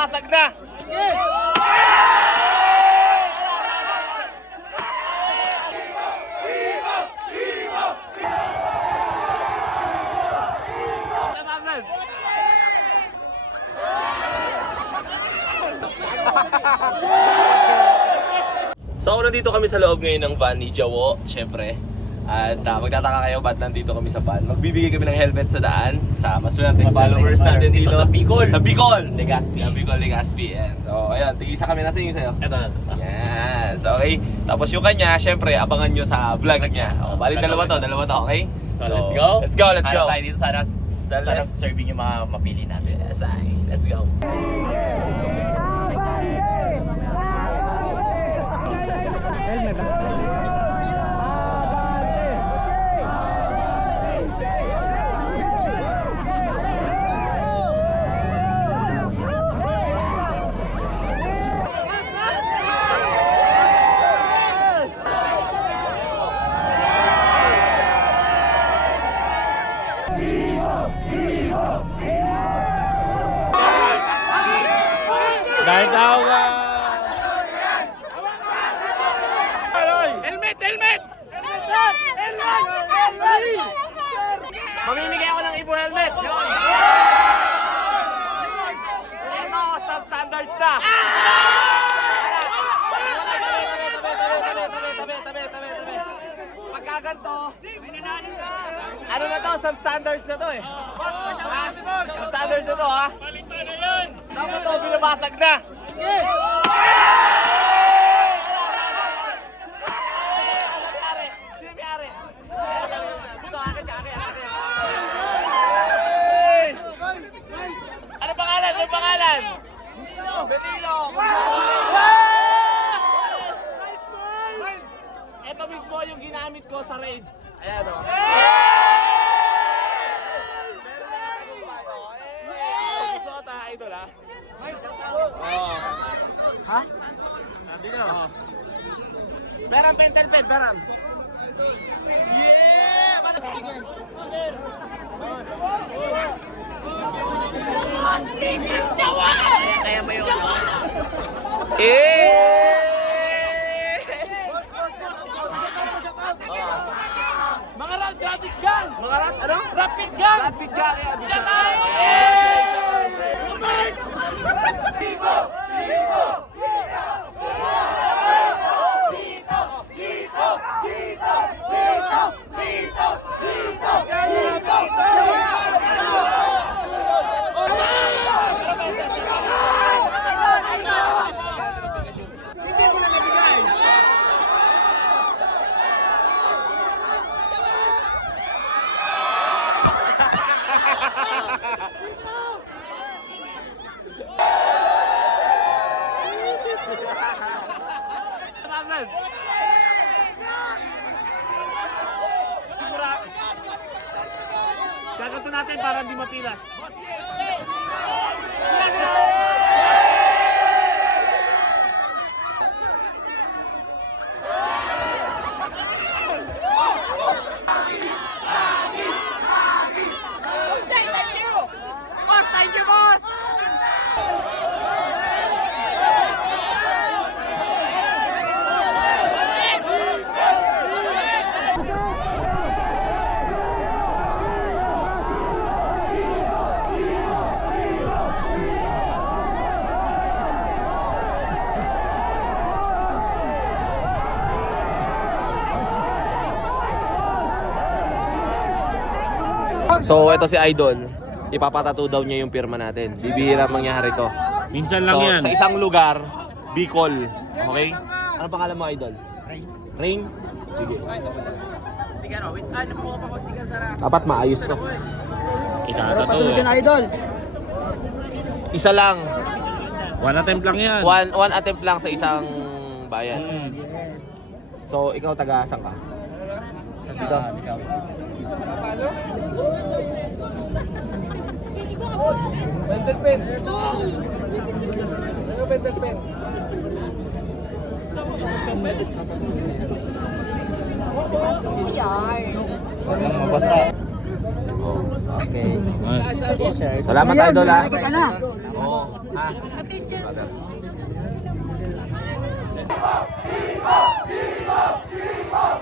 Binabasag na! So nandito kami sa loob ngayon ng van ni Jawo, syempre. At uh, magtataka kayo ba't nandito kami sa van. Magbibigay kami ng helmet sa daan sa maswerte followers natin dito. sa Bicol. Sa Bicol! Legazpi. Sa Bicol, Legazpi. Yan. So ayan, tigisa kami nasa inyo sa'yo. Ito na. Yan. So okay. Tapos yung kanya, syempre, abangan nyo sa vlog niya. O, bali dalawa to, dalawa to, okay? So, let's go. Let's go, let's go. tayo dito sa Sarap let's- serving yung mga mapili natin. Yes, ay. Let's go. Dahil daw ka! Helmet! Helmet! Mamimigay ako ng Ibo helmet! Ito, substandards na! Pagkaganto, ano na to, substandards na to eh. Substandards na to ha. Dapat to, binabasag na. Akin. Ano pangalan? Ano pangalan? Benilo. Ito mismo yung ginamit ko sa raids. Ayan o. Meron na natagumpay. Oh, eh. Suot ha, idol ha. Oh. Ha? Sabi ko. Beram, pentel pen, beram. Yeah! Kaya ba yun? Eh! Mga round traffic gang! Mga rat, ano? Rapid gang! Rapid ka kaya. Shout out! Hindi mo na nabigay. Tabangan. Sigura. Gagato natin para hindi mapilas. Thank you! Boss, thank you, boss! So, ito si Idol. Ipapatato daw niya yung pirma natin. Bibihira mangyari to. Minsan lang so, yan. sa isang lugar, Bicol. Okay? Ano pangalan mo, Idol? Rain. Rain? Sige. Oh. Wait, ano po pa ko sticker sa Dapat maayos to. Itatato eh. idol. Isa lang. One attempt lang yan. One, one attempt lang sa isang bayan. Mm. So, ikaw taga-asan ka? Dito. Ikaw. Pentel pen. Ano pentel pen? Huwag lang. Okay. Salamat, idol, ha? Oo. Ha? Thank